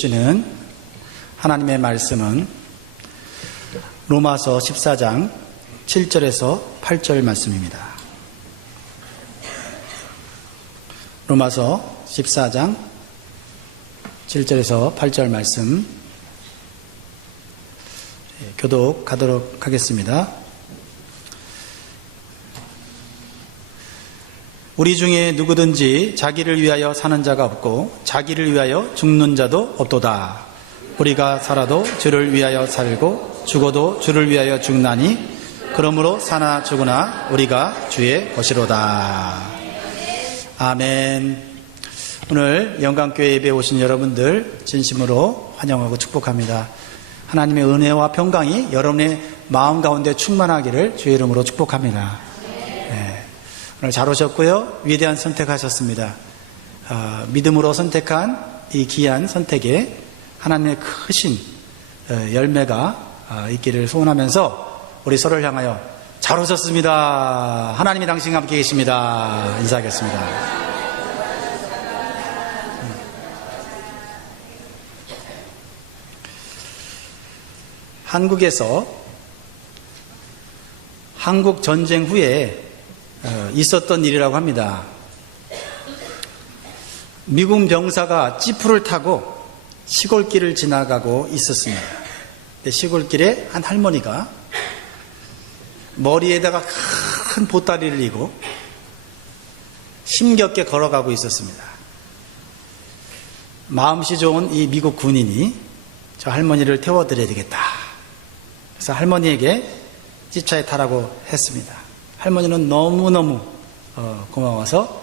주시는 하나님의 말씀은 로마서 14장 7절에서 8절 말씀입니다. 로마서 14장 7절에서 8절 말씀 교독하도록 하겠습니다. 우리 중에 누구든지 자기를 위하여 사는 자가 없고 자기를 위하여 죽는 자도 없도다. 우리가 살아도 주를 위하여 살고 죽어도 주를 위하여 죽나니 그러므로 사나 죽으나 우리가 주의 것이로다. 아멘. 오늘 영광교회 예배에 오신 여러분들 진심으로 환영하고 축복합니다. 하나님의 은혜와 평강이 여러분의 마음 가운데 충만하기를 주의 이름으로 축복합니다. 오늘 잘 오셨고요. 위대한 선택하셨습니다. 믿음으로 선택한 이 귀한 선택에 하나님의 크신 열매가 있기를 소원하면서 우리 서로를 향하여 잘 오셨습니다. 하나님이 당신과 함께 계십니다. 인사하겠습니다. 한국에서 한국 전쟁 후에 있었던 일이라고 합니다. 미군 병사가 지프를 타고 시골길을 지나가고 있었습니다. 시골길에 한 할머니가 머리에다가 큰 보따리를 이고 힘겹게 걸어가고 있었습니다. 마음씨 좋은 이 미국 군인이 저 할머니를 태워드려야 되겠다. 그래서 할머니에게 집차에 타라고 했습니다. 할머니는 너무너무 고마워서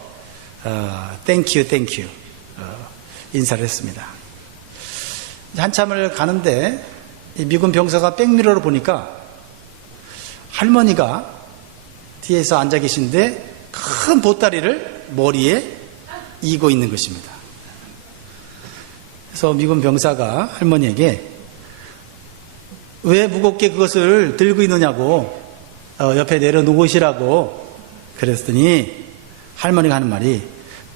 땡큐 인사를 했습니다. 한참을 가는데 이 미군 병사가 백미러를 보니까 할머니가 뒤에서 앉아 계신데 큰 보따리를 머리에 이고 있는 것입니다. 그래서 미군 병사가 할머니에게 왜 무겁게 그것을 들고 있느냐고 옆에 내려놓으시라고 그랬더니 할머니가 하는 말이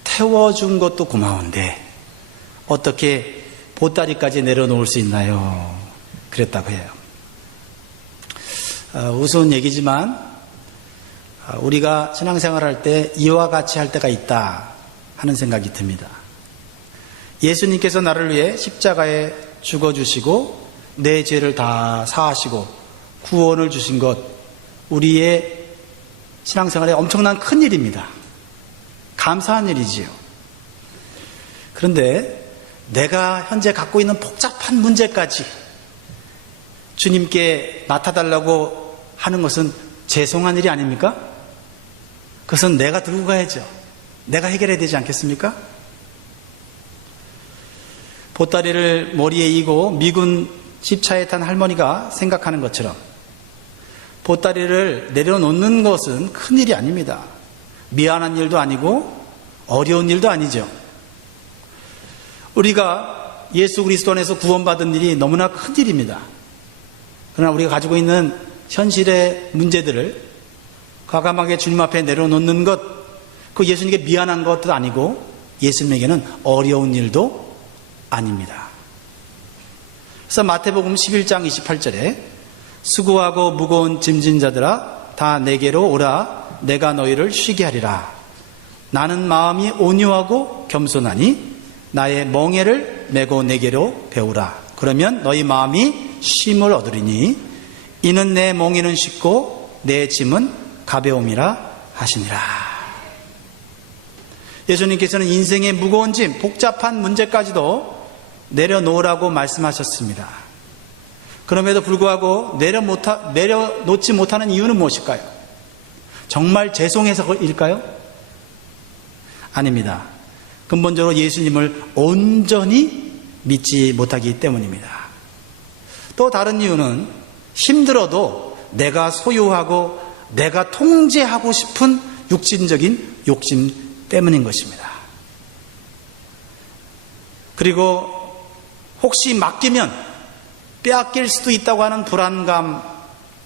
태워준 것도 고마운데 어떻게 보따리까지 내려놓을 수 있나요? 그랬다고 해요. 우스운 얘기지만 우리가 신앙생활 할 때 이와 같이 할 때가 있다 하는 생각이 듭니다. 예수님께서 나를 위해 십자가에 죽어주시고 내 죄를 다 사하시고 구원을 주신 것 우리의 신앙생활에 엄청난 큰 일입니다. 감사한 일이지요. 그런데 내가 현재 갖고 있는 복잡한 문제까지 주님께 맡아달라고 하는 것은 죄송한 일이 아닙니까? 그것은 내가 들고 가야죠. 내가 해결해야 되지 않겠습니까? 보따리를 머리에 이고 미군 집차에 탄 할머니가 생각하는 것처럼 보따리를 내려놓는 것은 큰일이 아닙니다. 미안한 일도 아니고 어려운 일도 아니죠. 우리가 예수 그리스도 안에서 구원받은 일이 너무나 큰 일입니다. 그러나 우리가 가지고 있는 현실의 문제들을 과감하게 주님 앞에 내려놓는 것, 그 예수님께 미안한 것도 아니고 예수님에게는 어려운 일도 아닙니다. 그래서 마태복음 11장 28절에 수고하고 무거운 짐진 자들아 다 내게로 오라 내가 너희를 쉬게 하리라. 나는 마음이 온유하고 겸손하니 나의 멍에를 메고 내게로 배우라. 그러면 너희 마음이 쉼을 얻으리니 이는 내 멍에는 쉽고 내 짐은 가벼움이라 하시니라. 예수님께서는 인생의 무거운 짐, 복잡한 문제까지도 내려놓으라고 말씀하셨습니다. 그럼에도 불구하고 내려놓지 못하는 이유는 무엇일까요? 정말 죄송해서일까요? 아닙니다. 근본적으로 예수님을 온전히 믿지 못하기 때문입니다. 또 다른 이유는 힘들어도 내가 소유하고 내가 통제하고 싶은 육신적인 욕심 때문인 것입니다. 그리고 혹시 맡기면 빼앗길 수도 있다고 하는 불안감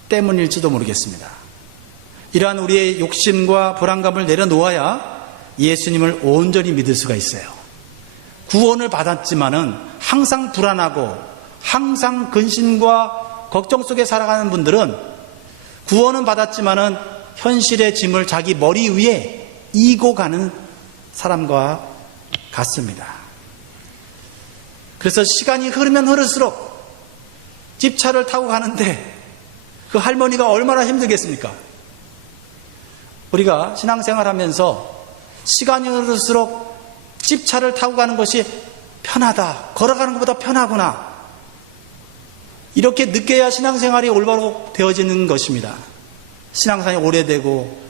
때문일지도 모르겠습니다. 이러한 우리의 욕심과 불안감을 내려놓아야 예수님을 온전히 믿을 수가 있어요. 구원을 받았지만은 항상 불안하고 항상 근심과 걱정 속에 살아가는 분들은 구원은 받았지만은 현실의 짐을 자기 머리 위에 이고 가는 사람과 같습니다. 그래서 시간이 흐르면 흐를수록 집차를 타고 가는데 그 할머니가 얼마나 힘들겠습니까? 우리가 신앙생활 하면서 시간이 흐를수록 집차를 타고 가는 것이 편하다. 걸어가는 것보다 편하구나. 이렇게 느껴야 신앙생활이 올바로 되어지는 것입니다. 신앙생활이 오래되고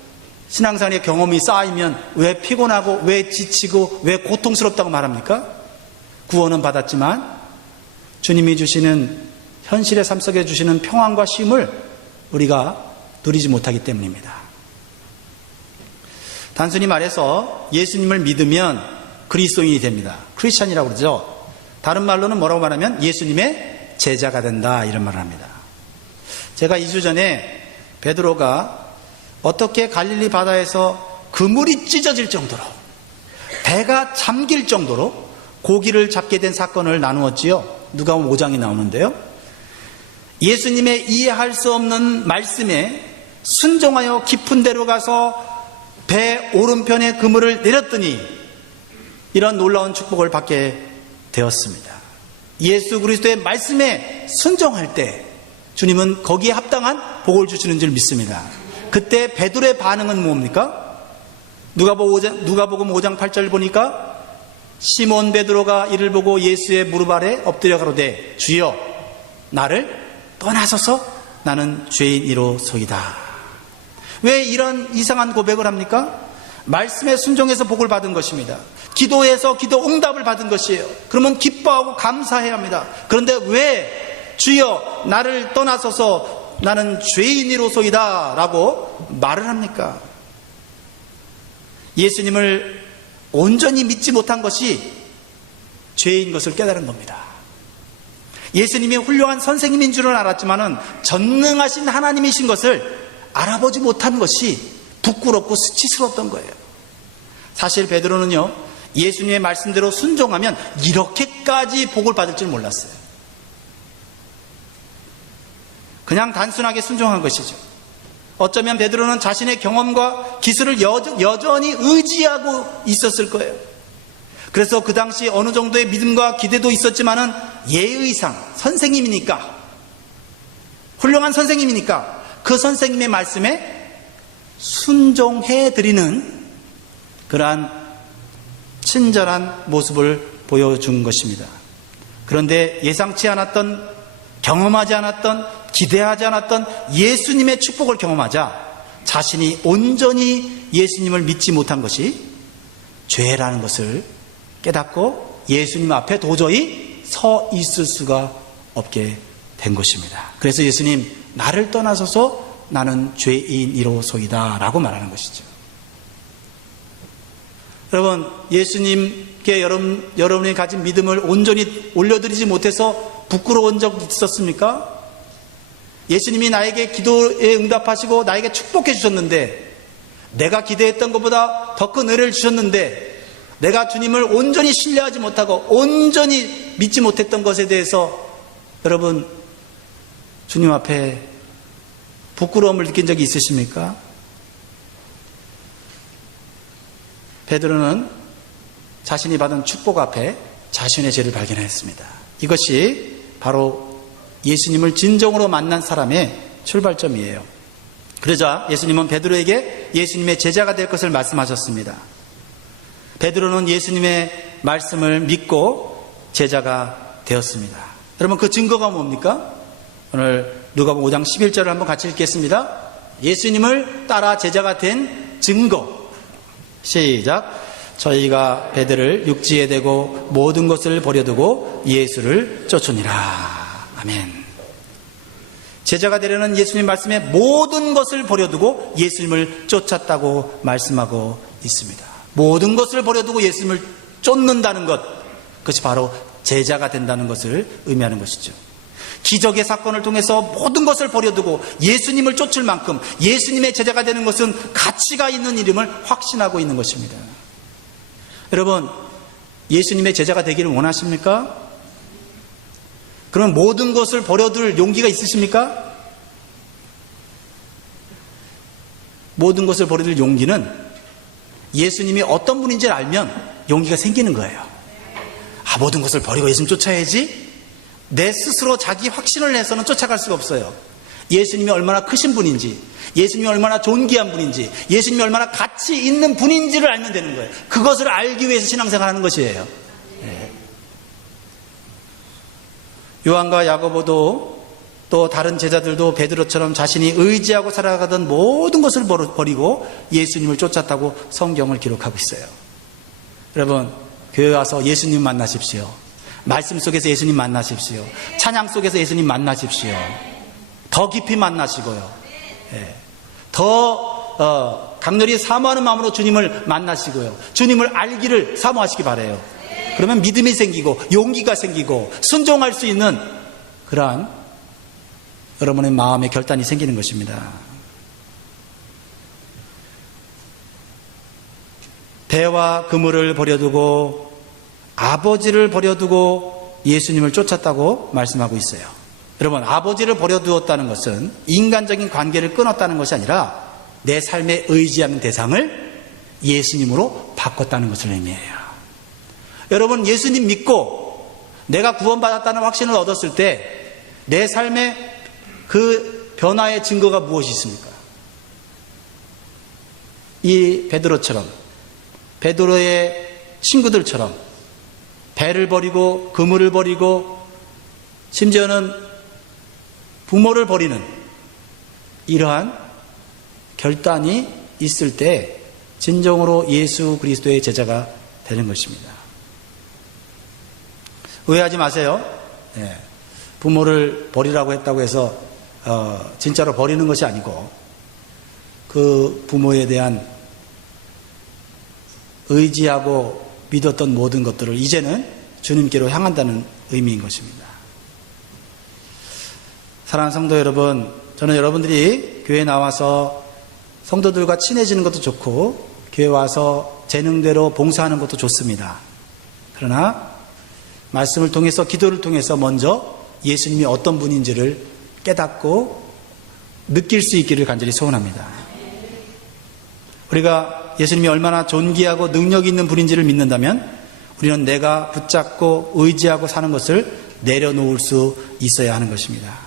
신앙생활의 경험이 쌓이면 왜 피곤하고 왜 지치고 왜 고통스럽다고 말합니까? 구원은 받았지만 주님이 주시는 현실의 삶 속에 주시는 평안과 쉼을 우리가 누리지 못하기 때문입니다. 단순히 말해서 예수님을 믿으면 그리스도인이 됩니다. 크리스찬이라고 그러죠. 다른 말로는 뭐라고 말하면 예수님의 제자가 된다 이런 말을 합니다. 제가 2주 전에 베드로가 어떻게 갈릴리 바다에서 그물이 찢어질 정도로 배가 잠길 정도로 고기를 잡게 된 사건을 나누었지요. 누가복음 5장이 나오는데요. 예수님의 이해할 수 없는 말씀에 순종하여 깊은 데로 가서 배 오른편에 그물을 내렸더니 이런 놀라운 축복을 받게 되었습니다. 예수 그리스도의 말씀에 순종할 때 주님은 거기에 합당한 복을 주시는 줄 믿습니다. 그때 베드로의 반응은 뭡니까? 누가복음 5장 8절 보니까 시몬 베드로가 이를 보고 예수의 무릎 아래 엎드려 가로되 주여 나를 떠나소서 나는 죄인이로소이다. 왜 이런 이상한 고백을 합니까? 말씀에 순종해서 복을 받은 것입니다. 기도해서 기도 응답을 받은 것이에요. 그러면 기뻐하고 감사해야 합니다. 그런데 왜 주여 나를 떠나소서 나는 죄인이로소이다 라고 말을 합니까? 예수님을 온전히 믿지 못한 것이 죄인 것을 깨달은 겁니다. 예수님이 훌륭한 선생님인 줄은 알았지만은 전능하신 하나님이신 것을 알아보지 못한 것이 부끄럽고 수치스러웠던 거예요. 사실 베드로는요, 예수님의 말씀대로 순종하면 이렇게까지 복을 받을 줄 몰랐어요. 그냥 단순하게 순종한 것이죠. 어쩌면 베드로는 자신의 경험과 기술을 여전히 의지하고 있었을 거예요. 그래서 그 당시 어느 정도의 믿음과 기대도 있었지만은 예의상 선생님이니까, 훌륭한 선생님이니까 그 선생님의 말씀에 순종해 드리는 그러한 친절한 모습을 보여준 것입니다. 그런데 예상치 않았던, 경험하지 않았던, 기대하지 않았던 예수님의 축복을 경험하자 자신이 온전히 예수님을 믿지 못한 것이 죄라는 것을 깨닫고 예수님 앞에 도저히 서 있을 수가 없게 된 것입니다. 그래서 예수님 나를 떠나소서 나는 죄인이로소이다 라고 말하는 것이죠. 여러분, 예수님께 여러분이 가진 믿음을 온전히 올려드리지 못해서 부끄러운 적 있었습니까? 예수님이 나에게 기도에 응답하시고 나에게 축복해 주셨는데, 내가 기대했던 것보다 더 큰 은혜를 주셨는데 내가 주님을 온전히 신뢰하지 못하고 온전히 믿지 못했던 것에 대해서 여러분 주님 앞에 부끄러움을 느낀 적이 있으십니까? 베드로는 자신이 받은 축복 앞에 자신의 죄를 발견했습니다. 이것이 바로 예수님을 진정으로 만난 사람의 출발점이에요. 그러자 예수님은 베드로에게 예수님의 제자가 될 것을 말씀하셨습니다. 베드로는 예수님의 말씀을 믿고 제자가 되었습니다. 여러분, 그 증거가 뭡니까? 오늘 누가복음 5장 11절을 한번 같이 읽겠습니다. 예수님을 따라 제자가 된 증거. 시작. 저희가 배들을 육지에 대고 모든 것을 버려두고 예수를 쫓으니라. 아멘. 제자가 되려는 예수님 말씀에 모든 것을 버려두고 예수님을 쫓았다고 말씀하고 있습니다. 모든 것을 버려두고 예수님을 쫓는다는 것, 그것이 바로 제자가 된다는 것을 의미하는 것이죠. 기적의 사건을 통해서 모든 것을 버려두고 예수님을 쫓을 만큼 예수님의 제자가 되는 것은 가치가 있는 이름을 확신하고 있는 것입니다. 여러분, 예수님의 제자가 되기를 원하십니까? 그럼 모든 것을 버려둘 용기가 있으십니까? 모든 것을 버려둘 용기는 예수님이 어떤 분인지 알면 용기가 생기는 거예요. 모든 것을 버리고 예수님 쫓아야지. 내 스스로 자기 확신을 내서는 쫓아갈 수가 없어요. 예수님이 얼마나 크신 분인지, 예수님이 얼마나 존귀한 분인지, 예수님이 얼마나 가치 있는 분인지를 알면 되는 거예요. 그것을 알기 위해서 신앙생활하는 것이에요. 요한과 야고보도 또 다른 제자들도 베드로처럼 자신이 의지하고 살아가던 모든 것을 버리고 예수님을 쫓았다고 성경을 기록하고 있어요. 여러분, 교회 와서 예수님 만나십시오. 말씀 속에서 예수님 만나십시오. 찬양 속에서 예수님 만나십시오. 더 깊이 만나시고요. 더 강렬히 사모하는 마음으로 주님을 만나시고요. 주님을 알기를 사모하시기 바라요. 그러면 믿음이 생기고 용기가 생기고 순종할 수 있는 그러한 여러분의 마음의 결단이 생기는 것입니다. 배와 그물을 버려두고 아버지를 버려두고 예수님을 쫓았다고 말씀하고 있어요. 여러분, 아버지를 버려두었다는 것은 인간적인 관계를 끊었다는 것이 아니라 내 삶에 의지하는 대상을 예수님으로 바꿨다는 것을 의미해요. 여러분, 예수님 믿고 내가 구원받았다는 확신을 얻었을 때 내 삶에 그 변화의 증거가 무엇이 있습니까? 이 베드로처럼, 베드로의 친구들처럼 배를 버리고 그물을 버리고 심지어는 부모를 버리는 이러한 결단이 있을 때 진정으로 예수 그리스도의 제자가 되는 것입니다. 오해하지 마세요. 부모를 버리라고 했다고 해서 진짜로 버리는 것이 아니고 그 부모에 대한 의지하고 믿었던 모든 것들을 이제는 주님께로 향한다는 의미인 것입니다. 사랑하는 성도 여러분, 저는 여러분들이 교회에 나와서 성도들과 친해지는 것도 좋고 교회 와서 재능대로 봉사하는 것도 좋습니다. 그러나 말씀을 통해서, 기도를 통해서 먼저 예수님이 어떤 분인지를 깨닫고 느낄 수 있기를 간절히 소원합니다. 우리가 예수님이 얼마나 존귀하고 능력 있는 분인지를 믿는다면 우리는 내가 붙잡고 의지하고 사는 것을 내려놓을 수 있어야 하는 것입니다.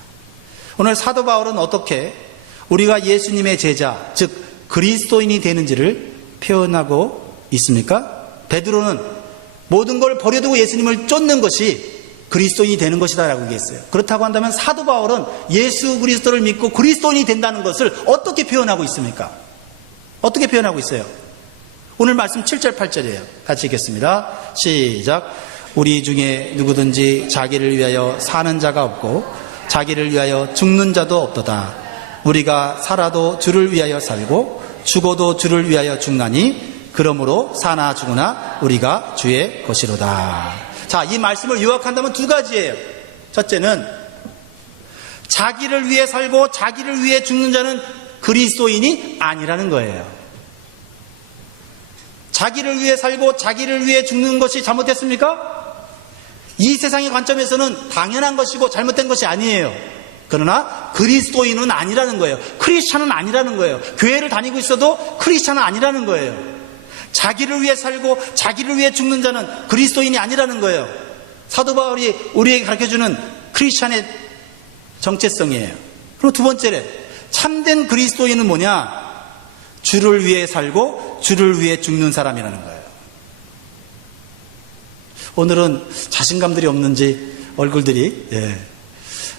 오늘 사도 바울은 어떻게 우리가 예수님의 제자, 즉 그리스도인이 되는지를 표현하고 있습니까? 베드로는 모든 걸 버려두고 예수님을 쫓는 것이 그리스도인이 되는 것이다 라고 얘기했어요. 그렇다고 한다면 사도 바울은 예수 그리스도를 믿고 그리스도인이 된다는 것을 어떻게 표현하고 있습니까? 어떻게 표현하고 있어요? 오늘 말씀 7절 8절이에요. 같이 읽겠습니다. 시작. 우리 중에 누구든지 자기를 위하여 사는 자가 없고 자기를 위하여 죽는 자도 없도다. 우리가 살아도 주를 위하여 살고 죽어도 주를 위하여 죽나니 그러므로 사나 죽으나 우리가 주의 것이로다. 자, 이 말씀을 요약한다면 두 가지예요. 첫째는 자기를 위해 살고 자기를 위해 죽는 자는 그리스도인이 아니라는 거예요. 자기를 위해 살고 자기를 위해 죽는 것이 잘못됐습니까? 이 세상의 관점에서는 당연한 것이고 잘못된 것이 아니에요. 그러나 그리스도인은 아니라는 거예요. 크리스찬은 아니라는 거예요. 교회를 다니고 있어도 크리스찬은 아니라는 거예요. 자기를 위해 살고 자기를 위해 죽는 자는 그리스도인이 아니라는 거예요. 사도 바울이 우리에게 가르쳐주는 크리스찬의 정체성이에요. 그리고 두 번째로 참된 그리스도인은 뭐냐? 주를 위해 살고 주를 위해 죽는 사람이라는 거예요. 오늘은 자신감들이 없는지 얼굴들이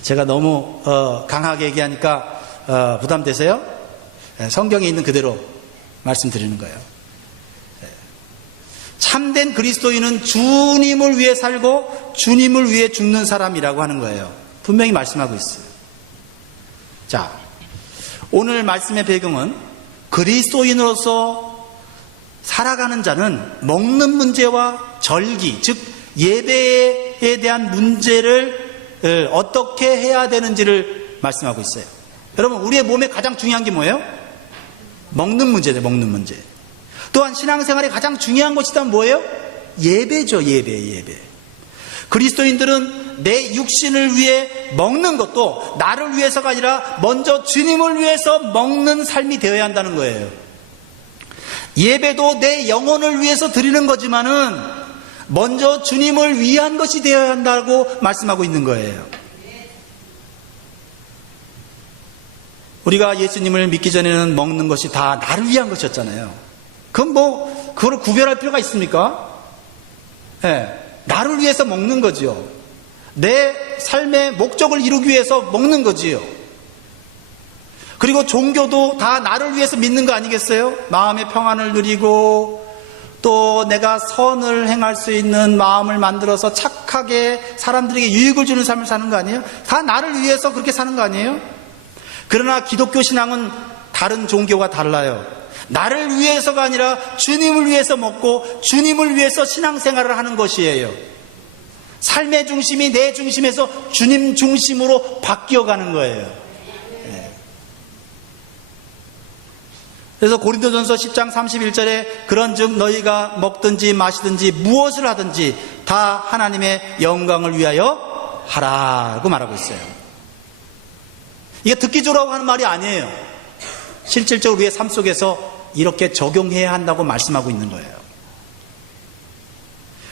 제가 너무 강하게 얘기하니까 부담되세요? 성경에 있는 그대로 말씀드리는 거예요. 참된 그리스도인은 주님을 위해 살고 주님을 위해 죽는 사람이라고 하는 거예요. 분명히 말씀하고 있어요. 자, 오늘 말씀의 배경은 그리스도인으로서 살아가는 자는 먹는 문제와 절기, 즉 예배에 대한 문제를 어떻게 해야 되는지를 말씀하고 있어요. 여러분, 우리의 몸에 가장 중요한 게 뭐예요? 먹는 문제죠. 먹는 문제. 또한 신앙생활에 가장 중요한 것이 있다면 뭐예요? 예배죠. 예배. 그리스도인들은 내 육신을 위해 먹는 것도 나를 위해서가 아니라 먼저 주님을 위해서 먹는 삶이 되어야 한다는 거예요. 예배도 내 영혼을 위해서 드리는 거지만은 먼저 주님을 위한 것이 되어야 한다고 말씀하고 있는 거예요. 우리가 예수님을 믿기 전에는 먹는 것이 다 나를 위한 것이었잖아요. 그걸 구별할 필요가 있습니까? 네, 나를 위해서 먹는 거지요. 내 삶의 목적을 이루기 위해서 먹는 거지요. 그리고 종교도 다 나를 위해서 믿는 거 아니겠어요? 마음의 평안을 누리고 또 내가 선을 행할 수 있는 마음을 만들어서 착하게 사람들에게 유익을 주는 삶을 사는 거 아니에요? 다 나를 위해서 그렇게 사는 거 아니에요? 그러나 기독교 신앙은 다른 종교와 달라요. 나를 위해서가 아니라 주님을 위해서 먹고 주님을 위해서 신앙생활을 하는 것이에요. 삶의 중심이 내 중심에서 주님 중심으로 바뀌어가는 거예요. 그래서 고린도전서 10장 31절에 그런즉 너희가 먹든지 마시든지 무엇을 하든지 다 하나님의 영광을 위하여 하라고 말하고 있어요. 이게 듣기 좋으라고 하는 말이 아니에요. 실질적으로 우리의 삶 속에서 이렇게 적용해야 한다고 말씀하고 있는 거예요.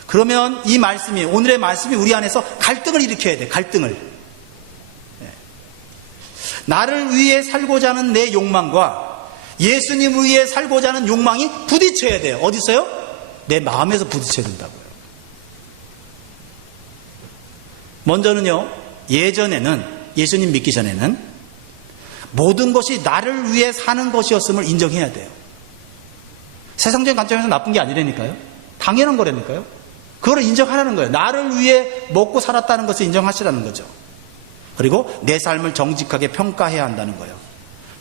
그러면 이 말씀이, 오늘의 말씀이 우리 안에서 갈등을 일으켜야 돼. 갈등을. 나를 위해 살고자 하는 내 욕망과 예수님을 위해 살고자 하는 욕망이 부딪혀야 돼요. 어디서요? 내 마음에서 부딪혀야 된다고요. 먼저는요, 예전에는, 예수님 믿기 전에는 모든 것이 나를 위해 사는 것이었음을 인정해야 돼요. 세상적인 관점에서 나쁜 게 아니라니까요. 당연한 거라니까요. 그걸 인정하라는 거예요. 나를 위해 먹고 살았다는 것을 인정하시라는 거죠. 그리고 내 삶을 정직하게 평가해야 한다는 거예요.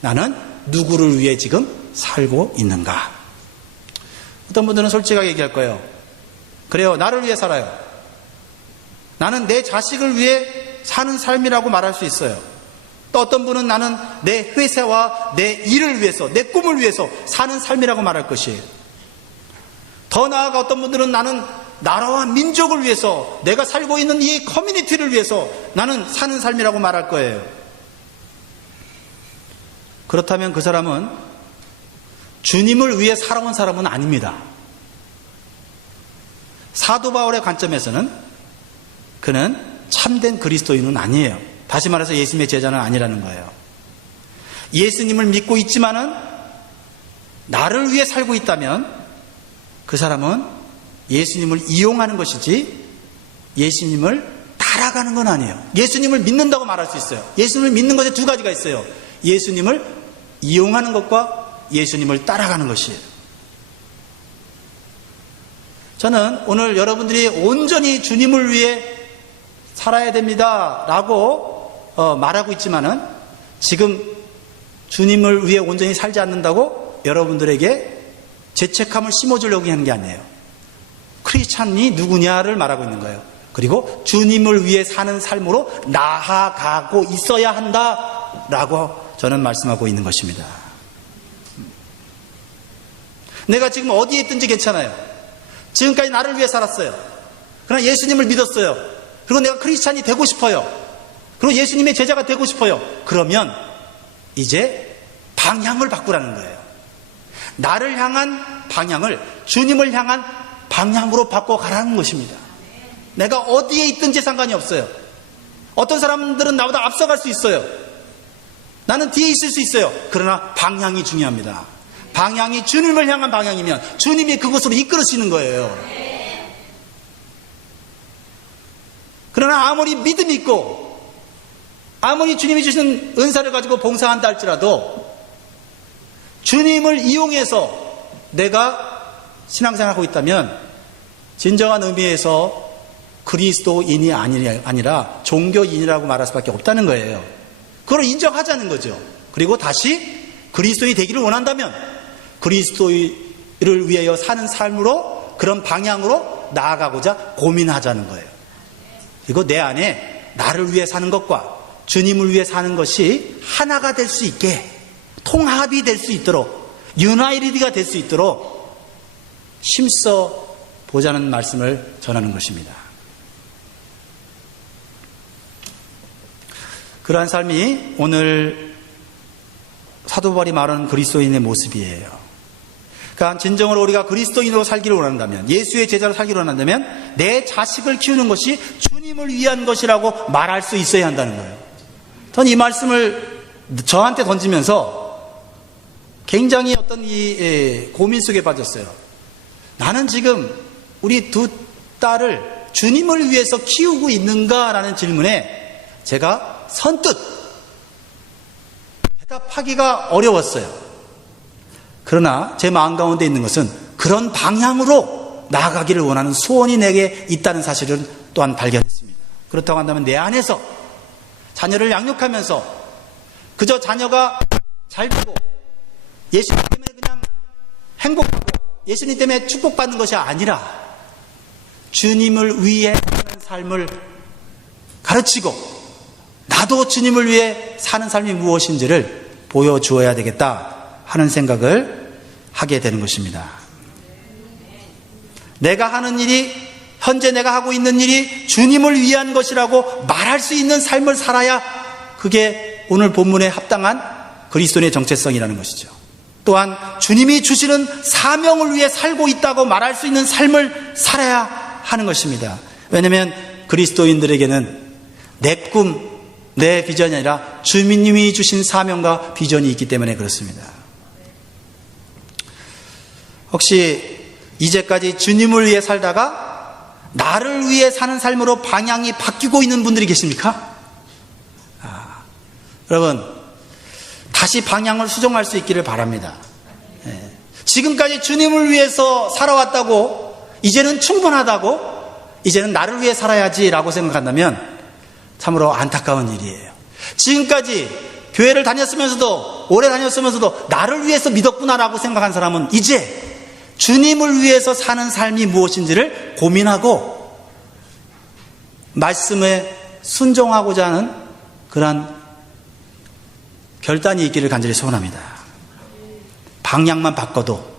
나는 누구를 위해 지금 살고 있는가? 어떤 분들은 솔직하게 얘기할 거예요. 그래요, 나를 위해 살아요. 나는 내 자식을 위해 사는 삶이라고 말할 수 있어요. 또 어떤 분은 나는 내 회사와 내 일을 위해서, 내 꿈을 위해서 사는 삶이라고 말할 것이에요. 더 나아가 어떤 분들은 나는 나라와 민족을 위해서, 내가 살고 있는 이 커뮤니티를 위해서 나는 사는 삶이라고 말할 거예요. 그렇다면 그 사람은 주님을 위해 살아온 사람은 아닙니다. 사도 바울의 관점에서는 그는 참된 그리스도인은 아니에요. 다시 말해서 예수님의 제자는 아니라는 거예요. 예수님을 믿고 있지만은 나를 위해 살고 있다면 그 사람은 예수님을 이용하는 것이지 예수님을 따라가는 건 아니에요. 예수님을 믿는다고 말할 수 있어요. 예수님을 믿는 것에 두 가지가 있어요. 예수님을 이용하는 것과 예수님을 따라가는 것이에요. 저는 오늘 여러분들이 온전히 주님을 위해 살아야 됩니다 라고 말하고 있지만은 지금 주님을 위해 온전히 살지 않는다고 여러분들에게 죄책감을 심어주려고 하는 게 아니에요. 크리스찬이 누구냐를 말하고 있는 거예요. 그리고 주님을 위해 사는 삶으로 나아가고 있어야 한다라고 저는 말씀하고 있는 것입니다. 내가 지금 어디에 있든지 괜찮아요. 지금까지 나를 위해 살았어요. 그러나 예수님을 믿었어요. 그리고 내가 크리스찬이 되고 싶어요. 그리고 예수님의 제자가 되고 싶어요. 그러면 이제 방향을 바꾸라는 거예요. 나를 향한 방향을 주님을 향한 방향으로 바꿔가라는 것입니다. 내가 어디에 있든지 상관이 없어요. 어떤 사람들은 나보다 앞서갈 수 있어요. 나는 뒤에 있을 수 있어요. 그러나 방향이 중요합니다. 방향이 주님을 향한 방향이면 주님이 그곳으로 이끌으시는 거예요. 그러나 아무리 믿음이 있고 아무리 주님이 주신 은사를 가지고 봉사한다 할지라도 주님을 이용해서 내가 신앙생활하고 있다면 진정한 의미에서 그리스도인이 아니라 종교인이라고 말할 수밖에 없다는 거예요. 그걸 인정하자는 거죠. 그리고 다시 그리스도인이 되기를 원한다면 그리스도를 위하여 사는 삶으로 그런 방향으로 나아가고자 고민하자는 거예요. 그리고 내 안에 나를 위해 사는 것과 주님을 위해 사는 것이 하나가 될 수 있게 통합이 될 수 있도록 유나이티드가 될 수 있도록 힘써 보자는 말씀을 전하는 것입니다. 그러한 삶이 오늘 사도 바울이 말하는 그리스도인의 모습이에요. 그러니까 진정으로 우리가 그리스도인으로 살기를 원한다면, 예수의 제자로 살기를 원한다면 내 자식을 키우는 것이 주님을 위한 것이라고 말할 수 있어야 한다는 거예요. 저는 이 말씀을 저한테 던지면서 굉장히 어떤 이 고민 속에 빠졌어요. 나는 지금 우리 두 딸을 주님을 위해서 키우고 있는가라는 질문에 제가 선뜻 대답하기가 어려웠어요. 그러나 제 마음 가운데 있는 것은 그런 방향으로 나아가기를 원하는 소원이 내게 있다는 사실을 또한 발견했습니다. 그렇다고 한다면 내 안에서 자녀를 양육하면서 그저 자녀가 잘 되고 예수님 때문에 그냥 행복하고 예수님 때문에 축복받는 것이 아니라 주님을 위해 사는 삶을 가르치고 나도 주님을 위해 사는 삶이 무엇인지를 보여주어야 되겠다 하는 생각을 하게 되는 것입니다. 내가 하는 일이, 현재 내가 하고 있는 일이 주님을 위한 것이라고 말할 수 있는 삶을 살아야 그게 오늘 본문에 합당한 그리스도인의 정체성이라는 것이죠. 또한 주님이 주시는 사명을 위해 살고 있다고 말할 수 있는 삶을 살아야 하는 것입니다. 왜냐하면 그리스도인들에게는 내 꿈, 내 비전이 아니라 주님이 주신 사명과 비전이 있기 때문에 그렇습니다. 혹시 이제까지 주님을 위해 살다가 나를 위해 사는 삶으로 방향이 바뀌고 있는 분들이 계십니까? 여러분, 다시 방향을 수정할 수 있기를 바랍니다. 지금까지 주님을 위해서 살아왔다고, 이제는 충분하다고, 이제는 나를 위해 살아야지라고 생각한다면 참으로 안타까운 일이에요. 지금까지 교회를 다녔으면서도, 오래 다녔으면서도 나를 위해서 믿었구나라고 생각한 사람은 이제 주님을 위해서 사는 삶이 무엇인지를 고민하고 말씀에 순종하고자 하는 그러한 결단이 있기를 간절히 소원합니다. 방향만 바꿔도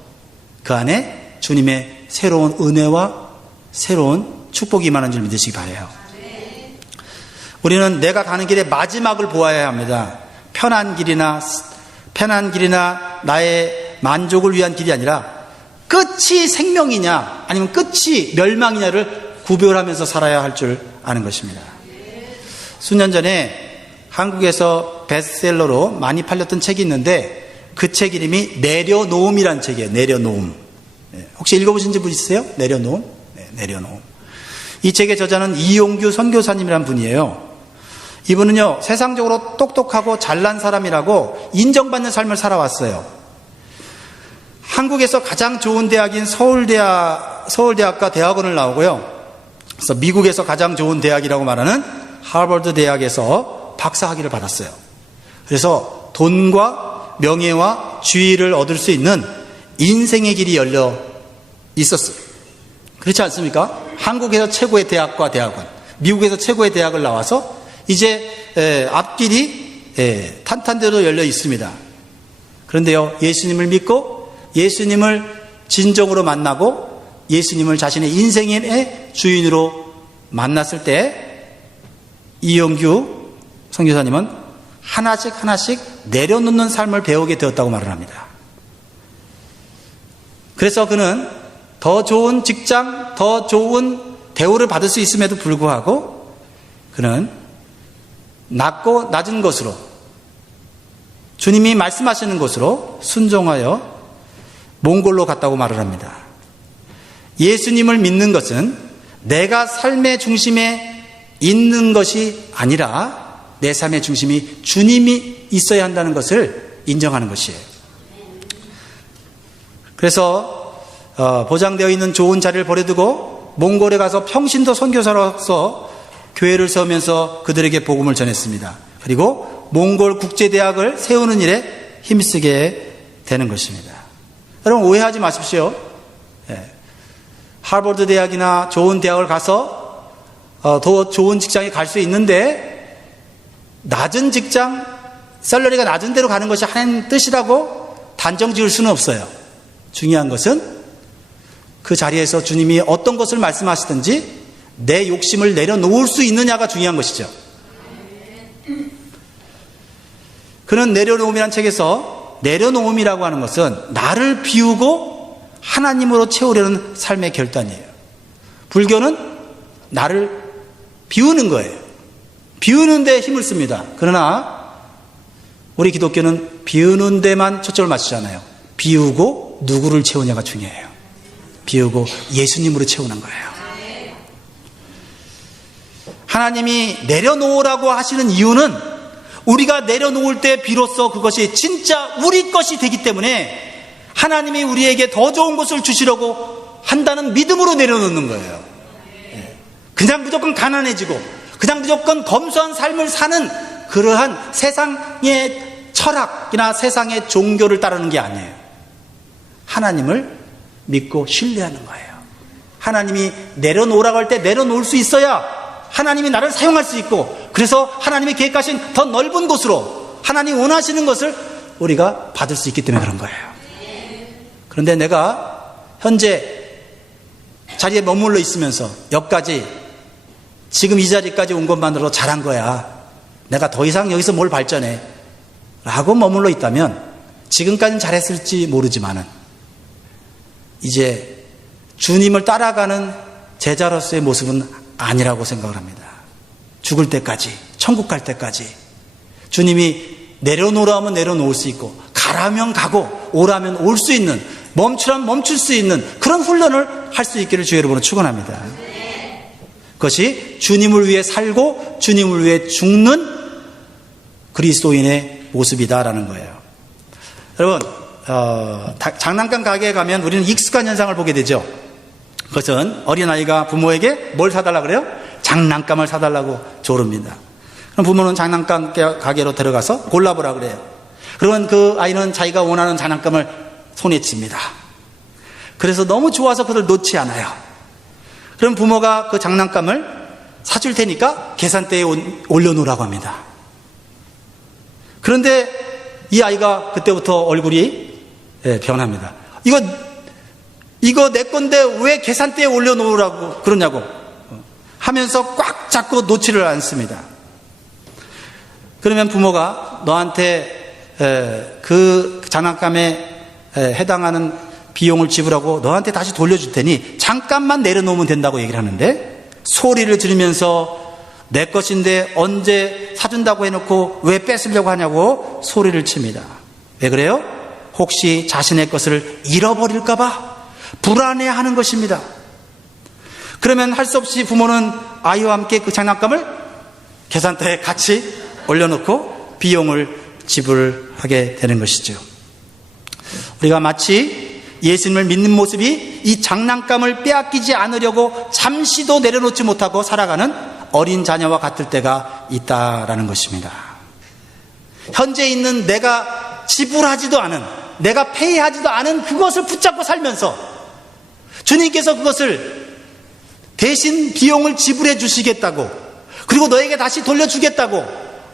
그 안에 주님의 새로운 은혜와 새로운 축복이 임하는 줄 믿으시기 바라요. 우리는 내가 가는 길의 마지막을 보아야 합니다. 편한 길이나 나의 만족을 위한 길이 아니라 끝이 생명이냐 아니면 끝이 멸망이냐를 구별하면서 살아야 할 줄 아는 것입니다. 수년 전에 한국에서 베스트셀러로 많이 팔렸던 책이 있는데 그 책 이름이 내려놓음이라는 책이에요. 내려놓음. 혹시 읽어보신 분 있으세요? 내려놓음. 네, 내려놓음. 이 책의 저자는 이용규 선교사님이라는 분이에요. 이분은요, 세상적으로 똑똑하고 잘난 사람이라고 인정받는 삶을 살아왔어요. 한국에서 가장 좋은 대학인 서울대학과 대학원을 나오고요. 그래서 미국에서 가장 좋은 대학이라고 말하는 하버드 대학에서 박사학위를 받았어요. 그래서 돈과 명예와 지위를 얻을 수 있는 인생의 길이 열려 있었어요. 그렇지 않습니까? 한국에서 최고의 대학과 대학원, 미국에서 최고의 대학을 나와서 이제 앞길이 탄탄대로 열려 있습니다. 그런데요, 예수님을 믿고 예수님을 진정으로 만나고 예수님을 자신의 인생의 주인으로 만났을 때 이용규 선교사님은 하나씩 내려놓는 삶을 배우게 되었다고 말을 합니다. 그래서 그는 더 좋은 직장, 더 좋은 대우를 받을 수 있음에도 불구하고 그는 낮고 낮은 것으로 주님이 말씀하시는 것으로 순종하여 몽골로 갔다고 말을 합니다. 예수님을 믿는 것은 내가 삶의 중심에 있는 것이 아니라 내 삶의 중심이 주님이 있어야 한다는 것을 인정하는 것이에요. 그래서 보장되어 있는 좋은 자리를 버려두고 몽골에 가서 평신도 선교사로서 교회를 세우면서 그들에게 복음을 전했습니다. 그리고 몽골 국제대학을 세우는 일에 힘쓰게 되는 것입니다. 여러분 오해하지 마십시오. 하버드 대학이나 좋은 대학을 가서 더 좋은 직장에 갈 수 있는데 낮은 직장, 셀러리가 낮은 데로 가는 것이 하나님 뜻이라고 단정 지을 수는 없어요. 중요한 것은 그 자리에서 주님이 어떤 것을 말씀하시든지 내 욕심을 내려놓을 수 있느냐가 중요한 것이죠. 그는 내려놓음이라는 책에서 내려놓음이라고 하는 것은 나를 비우고 하나님으로 채우려는 삶의 결단이에요. 불교는 나를 비우는 거예요. 비우는 데 힘을 씁니다. 그러나 우리 기독교는 비우는 데만 초점을 맞추잖아요. 비우고 누구를 채우냐가 중요해요. 비우고 예수님으로 채우는 거예요. 하나님이 내려놓으라고 하시는 이유는 우리가 내려놓을 때 비로소 그것이 진짜 우리 것이 되기 때문에 하나님이 우리에게 더 좋은 것을 주시려고 한다는 믿음으로 내려놓는 거예요. 그냥 무조건 가난해지고 그냥 무조건 검소한 삶을 사는 그러한 세상의 철학이나 세상의 종교를 따르는 게 아니에요. 하나님을 믿고 신뢰하는 거예요. 하나님이 내려놓으라고 할 때 내려놓을 수 있어야 하나님이 나를 사용할 수 있고, 그래서 하나님이 계획하신 더 넓은 곳으로 하나님이 원하시는 것을 우리가 받을 수 있기 때문에 그런 거예요. 그런데 내가 현재 자리에 머물러 있으면서 여기까지, 지금 이 자리까지 온 것만으로 잘한 거야, 내가 더 이상 여기서 뭘 발전해 라고 머물러 있다면 지금까지는 잘했을지 모르지만은 이제 주님을 따라가는 제자로서의 모습은 아니라고 생각을 합니다. 죽을 때까지, 천국 갈 때까지 주님이 내려놓으라 하면 내려놓을 수 있고, 가라면 가고 오라면 올 수 있는, 멈추라면 멈출 수 있는 그런 훈련을 할 수 있기를 주 여러분을 축원합니다. 그것이 주님을 위해 살고 주님을 위해 죽는 그리스도인의 모습이다라는 거예요. 여러분, 장난감 가게에 가면 우리는 익숙한 현상을 보게 되죠. 그것은 어린아이가 부모에게 뭘 사달라 그래요? 장난감을 사달라고 조릅니다. 그럼 부모는 장난감 가게로 들어가서 골라보라 그래요. 그러면 그 아이는 자기가 원하는 장난감을 손에 쥡니다. 그래서 너무 좋아서 그걸 놓지 않아요. 그럼 부모가 그 장난감을 사줄 테니까 계산대에 올려놓으라고 합니다. 그런데 이 아이가 그때부터 얼굴이 변합니다. 이거 내 건데 왜 계산대에 올려놓으라고 그러냐고 하면서 꽉 잡고 놓지를 않습니다. 그러면 부모가 너한테 그 장난감에 해당하는 비용을 지불하고 너한테 다시 돌려줄 테니 잠깐만 내려놓으면 된다고 얘기를 하는데, 소리를 지르면서 내 것인데 언제 사준다고 해놓고 왜 뺏으려고 하냐고 소리를 칩니다. 왜 그래요? 혹시 자신의 것을 잃어버릴까봐 불안해하는 것입니다. 그러면 할 수 없이 부모는 아이와 함께 그 장난감을 계산대에 같이 올려놓고 비용을 지불하게 되는 것이죠. 우리가 마치 예수님을 믿는 모습이 이 장난감을 빼앗기지 않으려고 잠시도 내려놓지 못하고 살아가는 어린 자녀와 같을 때가 있다라는 것입니다. 현재 있는 내가 지불하지도 않은, 내가 페이하지도 않은 그것을 붙잡고 살면서 주님께서 그것을 대신 비용을 지불해 주시겠다고, 그리고 너에게 다시 돌려주겠다고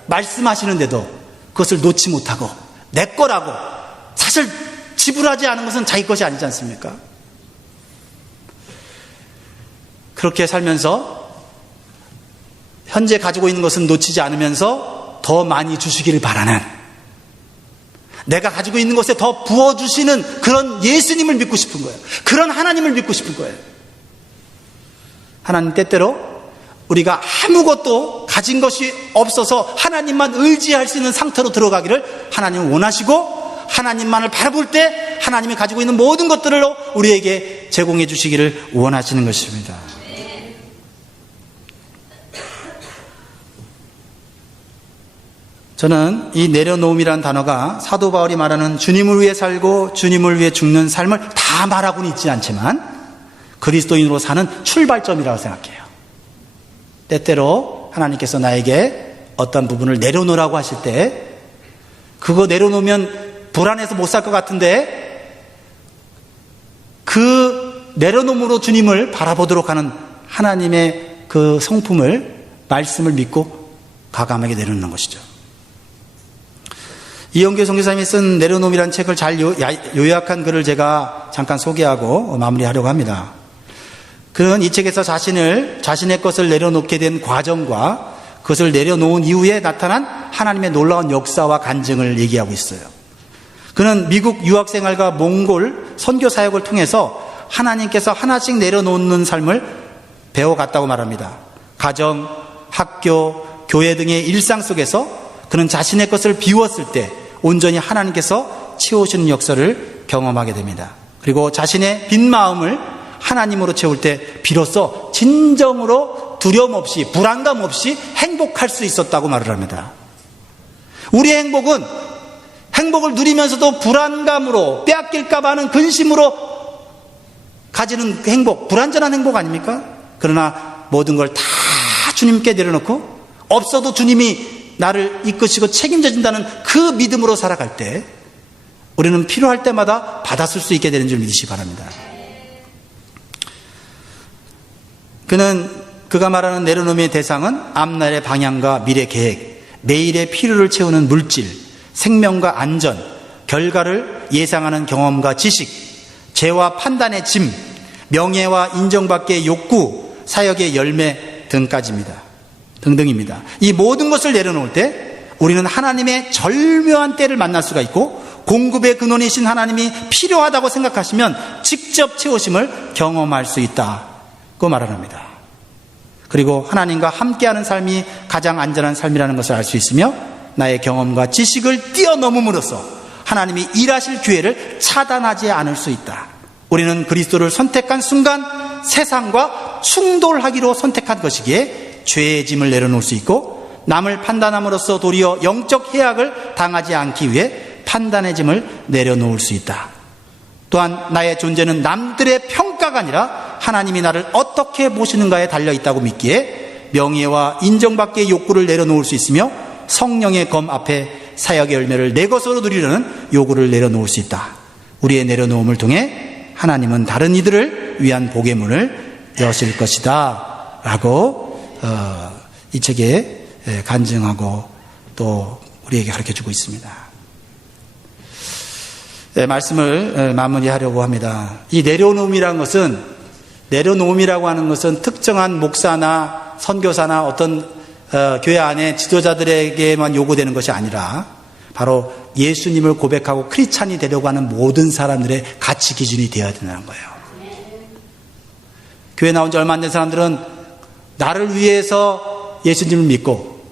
말씀하시는데도 그것을 놓지 못하고 내 거라고, 사실 지불하지 않은 것은 자기 것이 아니지 않습니까? 그렇게 살면서 현재 가지고 있는 것은 놓치지 않으면서 더 많이 주시기를 바라는, 내가 가지고 있는 것에 더 부어주시는 그런 예수님을 믿고 싶은 거예요. 그런 하나님을 믿고 싶은 거예요. 하나님 때때로 우리가 아무것도 가진 것이 없어서 하나님만 의지할 수 있는 상태로 들어가기를 하나님은 원하시고, 하나님만을 바라볼 때 하나님이 가지고 있는 모든 것들로 우리에게 제공해 주시기를 원하시는 것입니다. 저는 이 내려놓음이라는 단어가 사도 바울이 말하는 주님을 위해 살고 주님을 위해 죽는 삶을 다 말하고는 있지 않지만 그리스도인으로 사는 출발점이라고 생각해요. 때때로 하나님께서 나에게 어떤 부분을 내려놓으라고 하실 때, 그거 내려놓으면 불안해서 못 살 것 같은데 그 내려놓음으로 주님을 바라보도록 하는 하나님의 그 성품을, 말씀을 믿고 과감하게 내려놓는 것이죠. 이영규 선교사님이 쓴 내려놓음이라는 책을 잘 요약한 글을 제가 잠깐 소개하고 마무리하려고 합니다. 그는 이 책에서 자신의 것을 내려놓게 된 과정과 그것을 내려놓은 이후에 나타난 하나님의 놀라운 역사와 간증을 얘기하고 있어요. 그는 미국 유학생활과 몽골 선교 사역을 통해서 하나님께서 하나씩 내려놓는 삶을 배워갔다고 말합니다. 가정, 학교, 교회 등의 일상 속에서 그는 자신의 것을 비웠을 때 온전히 하나님께서 채우시는 역사를 경험하게 됩니다. 그리고 자신의 빈 마음을 하나님으로 채울 때 비로소 진정으로 두려움 없이 불안감 없이 행복할 수 있었다고 말을 합니다. 우리의 행복은 행복을 누리면서도 불안감으로 빼앗길까 봐 하는 근심으로 가지는 행복, 불완전한 행복 아닙니까? 그러나 모든 걸 다 주님께 내려놓고 없어도 주님이 나를 이끄시고 책임져 준다는 그 믿음으로 살아갈 때 우리는 필요할 때마다 받아쓸 수 있게 되는 줄 믿으시기 바랍니다. 그가 말하는 내려놓음의 대상은 앞날의 방향과 미래 계획, 내일의 필요를 채우는 물질, 생명과 안전, 결과를 예상하는 경험과 지식, 죄와 판단의 짐, 명예와 인정받기의 욕구, 사역의 열매 등등입니다. 이 모든 것을 내려놓을 때 우리는 하나님의 절묘한 때를 만날 수가 있고 공급의 근원이신 하나님이 필요하다고 생각하시면 직접 채우심을 경험할 수 있다고 말합니다. 그리고 하나님과 함께하는 삶이 가장 안전한 삶이라는 것을 알 수 있으며 나의 경험과 지식을 뛰어넘음으로써 하나님이 일하실 기회를 차단하지 않을 수 있다. 우리는 그리스도를 선택한 순간 세상과 충돌하기로 선택한 것이기에 죄의 짐을 내려놓을 수 있고 남을 판단함으로써 도리어 영적 해악을 당하지 않기 위해 판단의 짐을 내려놓을 수 있다. 또한 나의 존재는 남들의 평가가 아니라 하나님이 나를 어떻게 보시는가에 달려있다고 믿기에 명예와 인정받기의 욕구를 내려놓을 수 있으며 성령의 검 앞에 사역의 열매를 내 것으로 누리려는 요구를 내려놓을 수 있다. 우리의 내려놓음을 통해 하나님은 다른 이들을 위한 복의 문을 여실 것이다 라고 이 책에 간증하고 또 우리에게 가르쳐주고 있습니다. 말씀을 마무리하려고 합니다. 이 내려놓음이라고 하는 것은 특정한 목사나 선교사나 어떤 교회 안에 지도자들에게만 요구되는 것이 아니라 바로 예수님을 고백하고 크리스찬이 되려고 하는 모든 사람들의 가치 기준이 되어야 된다는 거예요. 교회 나온 지 얼마 안 된 사람들은 나를 위해서 예수님을 믿고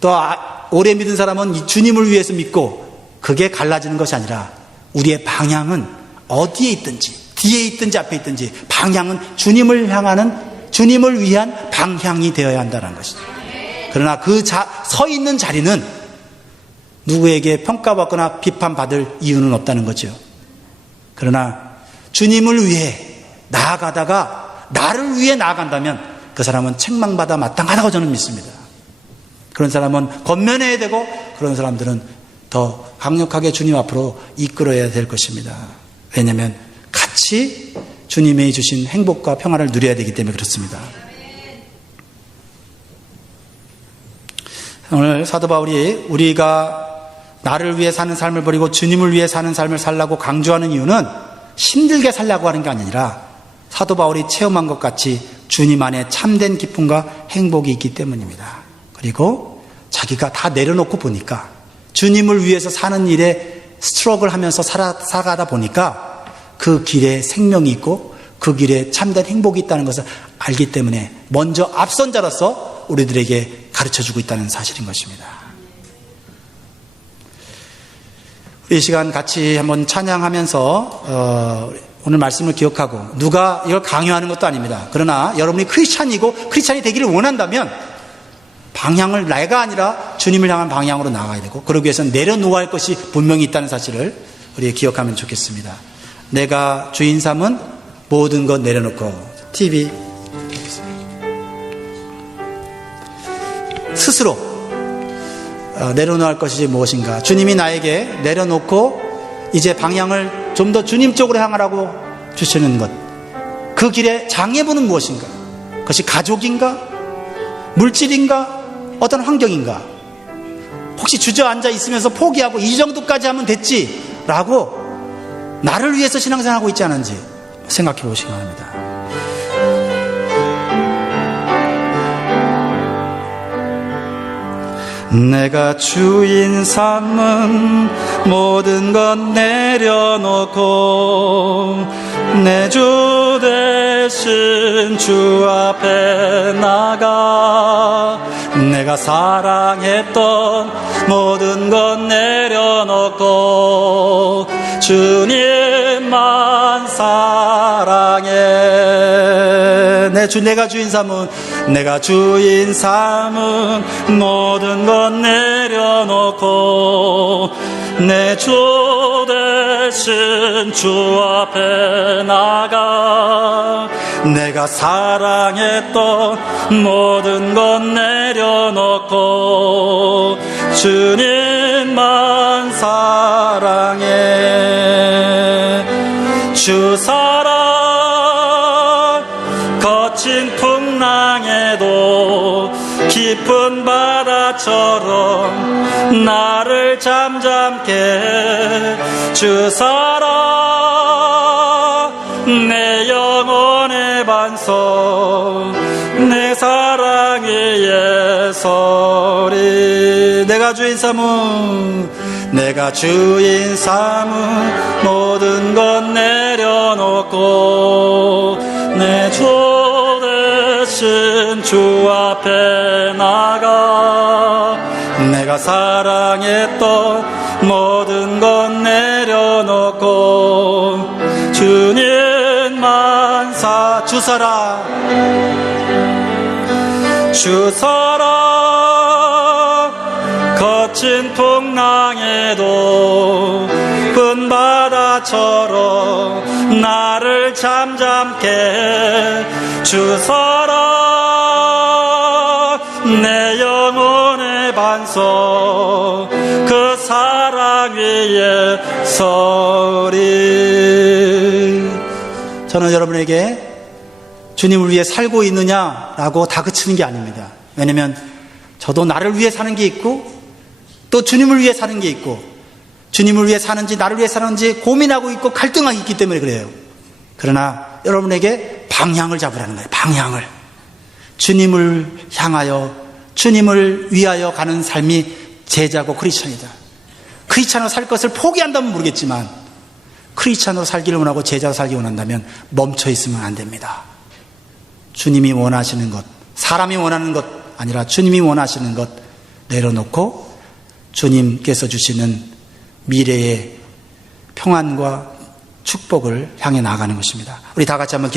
또 오래 믿은 사람은 주님을 위해서 믿고 그게 갈라지는 것이 아니라 우리의 방향은 어디에 있든지 뒤에 있든지 앞에 있든지 방향은 주님을 위한 방향이 되어야 한다는 것이죠. 그러나 서 있는 자리는 누구에게 평가받거나 비판받을 이유는 없다는 거죠. 그러나 주님을 위해 나아가다가 나를 위해 나아간다면 그 사람은 책망받아 마땅하다고 저는 믿습니다. 그런 사람은 권면해야 되고 그런 사람들은 더 강력하게 주님 앞으로 이끌어야 될 것입니다. 왜냐하면 같이 주님이 주신 행복과 평안을 누려야 되기 때문에 그렇습니다. 오늘 사도 바울이 우리가 나를 위해 사는 삶을 버리고 주님을 위해 사는 삶을 살라고 강조하는 이유는 힘들게 살려고 하는 게 아니라 사도 바울이 체험한 것 같이 주님 안에 참된 기쁨과 행복이 있기 때문입니다. 그리고 자기가 다 내려놓고 보니까 주님을 위해서 사는 일에 스트럭을 하면서 살아가다 보니까 그 길에 생명이 있고 그 길에 참된 행복이 있다는 것을 알기 때문에 먼저 앞선 자로서 우리들에게 가르쳐주고 있다는 사실인 것입니다. 이 시간 같이 한번 찬양하면서 오늘 말씀을 기억하고 누가 이걸 강요하는 것도 아닙니다. 그러나 여러분이 크리스찬이 되기를 원한다면 방향을 내가 아니라 주님을 향한 방향으로 나가야 되고 그러기 위해서는 내려놓아야 할 것이 분명히 있다는 사실을 우리 기억하면 좋겠습니다. 내가 주인 삼은 모든 것 내려놓고 TV 스스로 내려놓아야 할 것이 무엇인가. 주님이 나에게 내려놓고 이제 방향을 좀 더 주님 쪽으로 향하라고 주시는 것, 그 길에 장애물은 무엇인가. 그것이 가족인가, 물질인가, 어떤 환경인가. 혹시 주저앉아 있으면서 포기하고 이 정도까지 하면 됐지 라고 나를 위해서 신앙생활하고 있지 않은지 생각해 보시기 바랍니다. 내가 주인 삼은 모든 것 내려놓고 내 주 대신 주 앞에 나가 내가 사랑했던 모든 것 내려놓고 주님만 사랑해. 내가 주인 삼은 모든 것 내려놓고 내 주 대신 주 앞에 나가 내가 사랑했던 모든 것 내려놓고 주님만 사랑해. 주 사랑 거친 풍랑에도 깊은 바다처럼 나를 잠잠케 주 사랑 내 영혼의 반석 내 사랑의 예설이 내가 주인 삼은 모든 것 내려놓고 내 주 대신 주 앞에 나가 내가 사랑했던 모든 것 내려놓고 주님만 주 사랑 거친 풍랑에도 큰 바다처럼 나를 잠잠케 주 사랑 내 영혼의 반석 그 사랑 위에 서리. 저는 여러분에게 주님을 위해 살고 있느냐라고 다그치는 게 아닙니다. 왜냐하면 저도 나를 위해 사는 게 있고 또 주님을 위해 사는 게 있고 주님을 위해 사는지 나를 위해 사는지 고민하고 있고 갈등하고 있기 때문에 그래요. 그러나 여러분에게 방향을 잡으라는 거예요. 방향을. 주님을 향하여 주님을 위하여 가는 삶이 제자고 크리스찬이다. 크리스찬으로 살 것을 포기한다면 모르겠지만 크리스찬으로 살기를 원하고 제자로 살기 원한다면 멈춰 있으면 안 됩니다. 주님이 원하시는 것, 사람이 원하는 것 아니라 주님이 원하시는 것 내려놓고 주님께서 주시는 미래의 평안과 축복을 향해 나아가는 것입니다. 우리 다 같이 한번